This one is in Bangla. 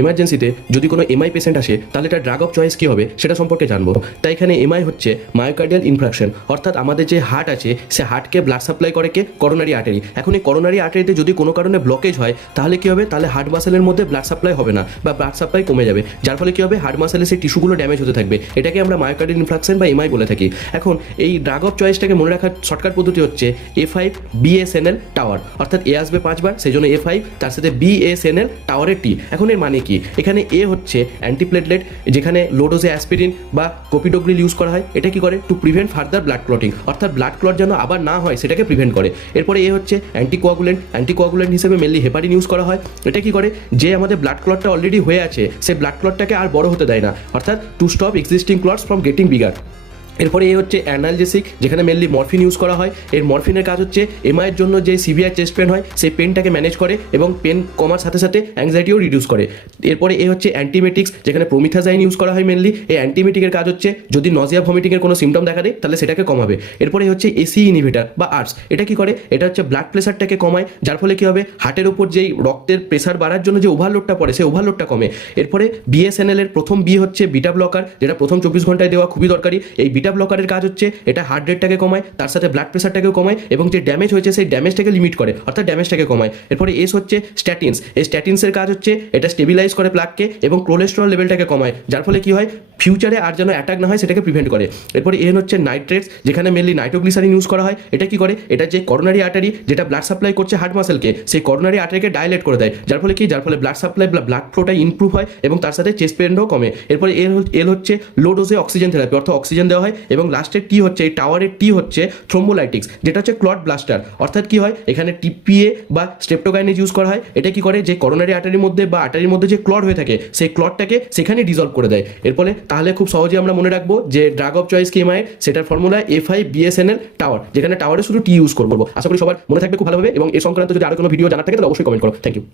এমার্জেন্সিতে যদি কোনো এমআই পেশেন্ট আসে তাহলে এটা ড্রাগ অফ চয়েস কী হবে সেটা সম্পর্কে জানবো। তাই এখানে এমআই হচ্ছে মায়োকার্ডিয়াল ইনফ্রাকশন, অর্থাৎ আমাদের যে হার্ট আছে সে হার্টকে ব্লাড সাপ্লাই করে কে করোনারি আর্টারি। এখন এই করোনারি আর্টারিতে যদি কোনো কারণে ব্লকেজ হয় তাহলে কী হবে, তাহলে হার্ট মাসেলের মধ্যে ব্লাড সাপ্লাই হবে না বা ব্লাড সাপ্লাই কমে যাবে, যার ফলে কী হবে, হার্ট মাসেলের সেই টিস্যুগুলো ড্যামেজ হতে থাকবে। এটাকে আমরা মায়োকার্ডিয়াল ইনফ্রাকশন বা এমআই বলে থাকি। এখন এই ড্রাগ অফ চয়েসটাকে মনে রাখার শর্টকাট পদ্ধতি হচ্ছে A5 BSNL টাওয়ার, অর্থাৎ এ আসবে 5 বার, সেই জন্য A5, তার সাথে BSNL টাওয়ারের টি। এখন এর মানে কি, এখানে এ হচ্ছে অ্যান্টিপ্লেটলেট, যেখানে লো ডোজে অ্যাসপিরিন বা কোপিডোগ্রিল ইউজ করা হয়। এটা কি করে, to prevent further blood clotting, অর্থাৎ ব্লাড ক্লট যেন আবার না হয় সেটাকে প্রিভেন্ট করে। এরপরে এ হচ্ছে অ্যান্টিকোয়াগুলেন্ট হিসেবে মেনলি হেপারিন ইউজ করা হয়। এটা কি করে, যে আমাদের ব্লাড ক্লটটা অলরেডি হয়ে আছে সেই ব্লাড ক্লটটাকে আর বড় হতে দেয় না, অর্থাৎ to stop existing clots from getting bigger. এরপরে এ হচ্ছে অ্যানালজেসিক, যেখানে মেনলি মরফিন ইউজ করা হয়। এর মরফিনের কাজ হচ্ছে এমআইয়ের জন্য যে সিভিয়ার চেস্ট পেন হয় সেই পেনটাকে ম্যানেজ করে এবং পেন কমার সাথে সাথে অ্যাংজাইটিও রিডিউস করে। এরপরে এ হচ্ছে অ্যান্টিমেটিক্স, যেখানে প্রোমিথাজাইন ইউজ করা হয় মেনলি। এই অ্যান্টিমেটিকের কাজ হচ্ছে যদি নজিয়া ভমিটিংয়ের কোনো সিমটম দেখা দেয় তাহলে সেটাকে কমাবে। এরপরে হচ্ছে এসি ইনহিবিটার বা আর্টস। এটা কি করে, এটা হচ্ছে ব্লাড প্রেশারটাকে কমায়, যার ফলে কী হবে, হার্টের উপর যেই রক্তের প্রেশার বাড়ার জন্য যে ওভারলোডটা পড়ে সেই ওভারলোডটা কমে। এরপরে বিএসএনএল এর প্রথম বি হচ্ছে বিটা ব্লকার, যেটা প্রথম 24 ঘন্টায় দেওয়া খুবই দরকারি। এই বিটা ব্লকারের কাজ হচ্ছে এটা হার্ট রেটটাকে কমায়, তার সাথে ব্লাড প্রেশারটাকেও কমায় এবং যে ড্যামেজ হয়েছে সেই ড্যামেজটাকে লিমিট করে, অর্থাৎ ড্যামেজটাকে কমায়। এরপরে এস হচ্ছে স্ট্যাটিনস। এই স্ট্যাটিনসের কাজ হচ্ছে এটা স্টেবিলাইজ করে প্লাককে এবং কোলেস্টেরল লেভেলটাকে কমায়, যার ফলে কি হয়, ফিউচারে আর যেন অ্যাটাক না হয় সেটাকে প্রিভেন্ট করে। এরপরে এন হচ্ছে নাইট্রেটস, যেখানে মেনলি নাইট্রোগ্লিসারিন ইউজ করা হয়। এটা কি করে, এটা যে করোনারি আর্টারি যেটা ব্লাড সাপ্লাই করছে হার্ট মাসেলকে, সেই করোনারি আর্টারিকে ডাইলেট করে দেয়, যার ফলে কি, যার ফলে ব্লাড সাপ্লাই ব্লাড ফ্লোটা ইমপ্রুভ হয় এবং তার সাথে চেস্ট পেনও কমে। এরপরে এল হচ্ছে লো ডোজে অক্সিজেন থেরাপি, অর্থাৎ অক্সিজেন দেওয়া হয়। এবং লাস্টের টি হচ্ছে এই টাওয়ারের টি হচ্ছে থ্রোম্বোলাইটিক্স, যেটা হচ্ছে ক্লট ব্লাস্টার, অর্থাৎ কি হয়, এখানে টিপিএ বা স্ট্রেপ্টোকাইনেজ ইউজ করা হয়। এটা কি করে, যে করোনারি আর্টারির মধ্যে বা আর্টারির মধ্যে যে ক্লট হয়ে থাকে সেই ক্লটটাকে সেখানে ডিজলভ করে দেয়। এরপরে তাহলে খুব সহজে আমরা মনে রাখবো যে ড্রাগ অফ চয়েস কি এমআই, সেটার ফর্মুলা A5 BSNL টাওয়ার, যেখানে টাওয়ারে শুধু টি ইউজ করবো। আশা করি সবার মনে থাকবে খুব ভালোভাবে, এবং এই সংক্রান্ত যদি আরো কোনো ভিডিও জানার থাকে তাহলে অবশ্যই কমেন্ট করো। Thank you.